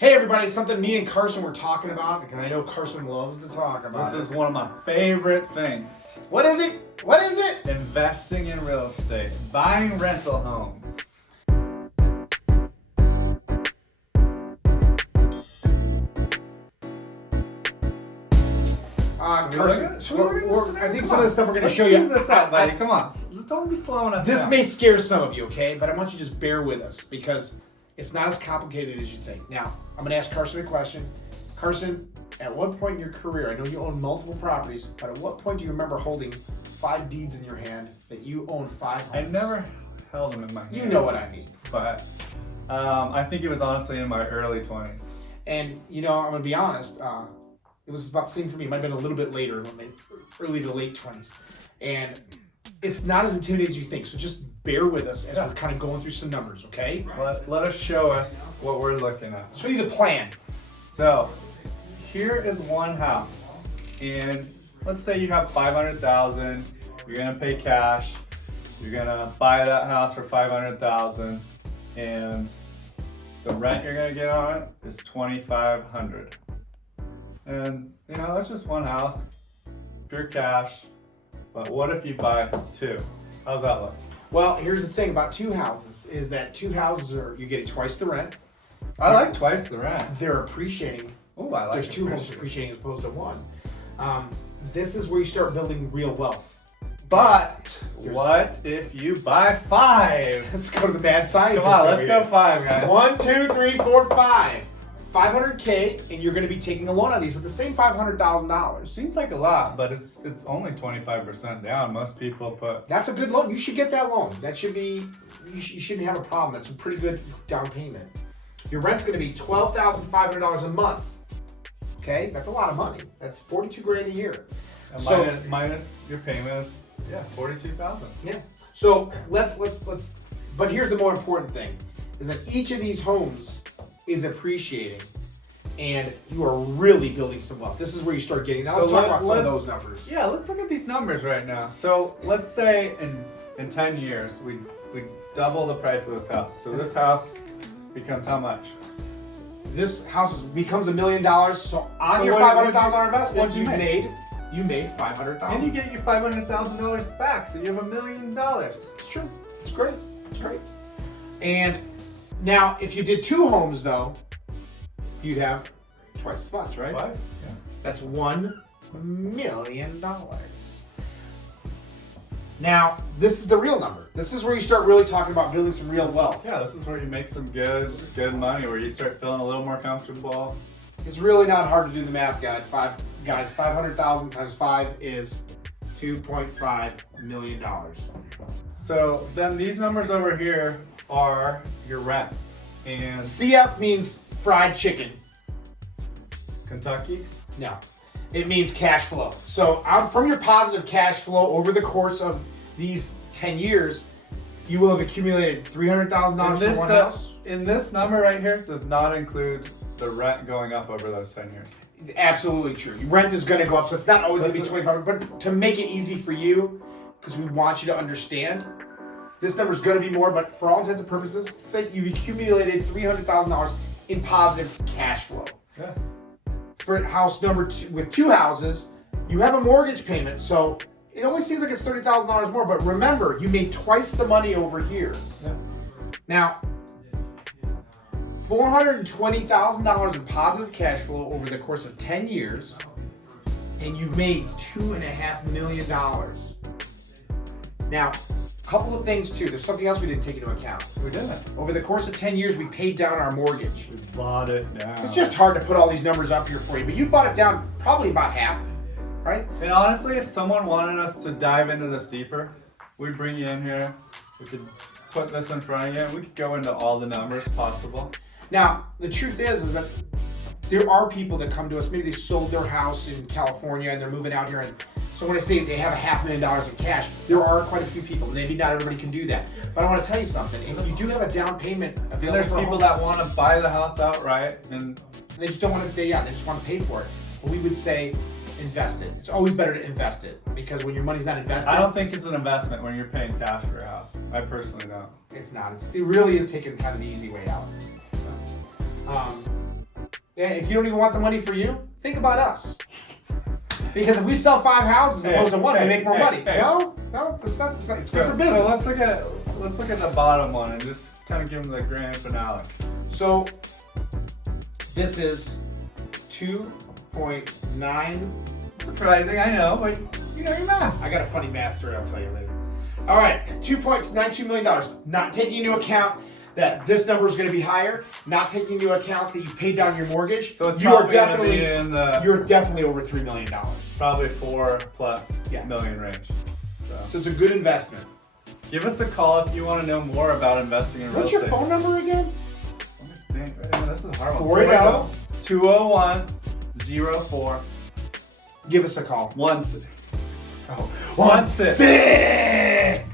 Hey everybody, something me and Carson were talking about, because I know Carson loves to talk about This is one of my favorite things. What is it? What is it? Investing in real estate, buying rental homes. Carson, Should we look at this? I think Come some on. of the stuff we're going to Let's show you. speed this up, buddy. Come on. Don't be slowing us This down. may scare some of you, okay? But I want you to just bear with us because it's not as complicated as you think. Now, I'm going to ask Carson a question. Carson, at what point in your career, I know you own multiple properties, but at what point do you remember holding 5 deeds in your hand that you own 5 homes? I never held them in my hand. You know what I mean. But I think it was honestly in my early 20s. And, you know, I'm going to be honest, it was about the same for me. It might have been a little bit later, early to late 20s. And it's not as intimidating as you think. So just bear with us as we're kind of going through some numbers, okay? Let us show us what we're looking at. Show you the plan. So here is one house. And let's say you have $500,000. You're going to pay cash. You're going to buy that house for $500,000. And the rent you're going to get on it is $2,500. And, you know, that's just one house, pure cash. But what if you buy 2? How's that look? Well, here's the thing about 2 houses, is that 2 houses you're getting twice the rent. I like twice the rent. They're appreciating. Oh, I like There's 2 homes appreciating as opposed to 1. This is where you start building real wealth. But what if you buy 5? Let's go to the bad side. Come on, let's go 5, guys. 1, 2, 3, 4, 5. $500K, and you're going to be taking a loan on these with the same $500,000. Seems like a lot, but it's only 25% down. Most people put. That's a good loan. You should get that loan. That should be. You shouldn't have a problem. That's a pretty good down payment. Your rent's going to be $12,500 a month. Okay, that's a lot of money. That's $42,000 a year. And So minus your payments, yeah, $42,000. yeah. So let's. But here's the more important thing: is that each of these homes is appreciating, and you are really building some wealth. This is where you start getting. Now let's talk about some of those numbers. Yeah, let's look at these numbers right now. So let's say in 10 years we double the price of this house. So this house becomes how much? This house becomes $1 million. So on your $500,000 investment, you made $500,000. And you get your $500,000 back, so you have $1 million. It's true. It's great. It's great. And now, if you did 2 homes, though, you'd have twice as much, right? Twice, yeah. That's $1 million. Now, this is the real number. This is where you start really talking about building some real wealth. Yeah, this is where you make some good money, where you start feeling a little more comfortable. It's really not hard to do the math, guys. 500,000 times 5 is $2.5 million. So then these numbers over here are your rents. And CF means fried chicken. Kentucky? No. It means cash flow. So from your positive cash flow over the course of these 10 years, you will have accumulated $300,000 for one house. In this number right here does not include the rent going up over those 10 years. Absolutely true. Your rent is going to go up, so it's not always going to be $2,500. But to make it easy for you, because we want you to understand, this number is going to be more. But for all intents and purposes, say you've accumulated $300,000 in positive cash flow. Yeah. For house number 2, with 2 houses, you have a mortgage payment, so it only seems like it's $30,000 more. But remember, you made twice the money over here. Yeah. Now, $420,000 in positive cash flow over the course of 10 years, and you've made $2.5 million. Now, a couple of things too. There's something else we didn't take into account. We didn't. Over the course of 10 years, we paid down our mortgage. We bought it down. It's just hard to put all these numbers up here for you, but you bought it down probably about half, right? And honestly, if someone wanted us to dive into this deeper, we'd bring you in here. We could put this in front of you, and we could go into all the numbers possible. Now, the truth is that there are people that come to us, maybe they sold their house in California and they're moving out here. And so when I say they have $500,000 in cash, there are quite a few people. Maybe not everybody can do that. But I want to tell you something. If you do have a down payment available, And there's people that want to buy the house outright, and they just don't want to, they just want to pay for it. But we would say invest it. It's always better to invest it, because when your money's not invested, I don't think it's an investment when you're paying cash for a house. I personally don't. it's not. It really is taking kind of the easy way out. And if you don't even want the money for you, think about us. Because if we sell 5 houses as opposed to one, we make more money. No, it's not. It's good for business. So let's look at the bottom one and just kind of give them the grand finale. So this is 2.9. Surprising, I know, but you know your math. I got a funny math story I'll tell you later. All right, $2.92 million. Not taking into account that this number is going to be higher. Not taking into account that you paid down your mortgage. So it's probably going to be in the you're definitely over $3 million. probably 4+ million range. So it's a good investment. Give us a call if you want to know more about investing in real What's estate. your phone number again? This is a hard one. 480-201-04. Give us a call. 16. Oh, 16. 16.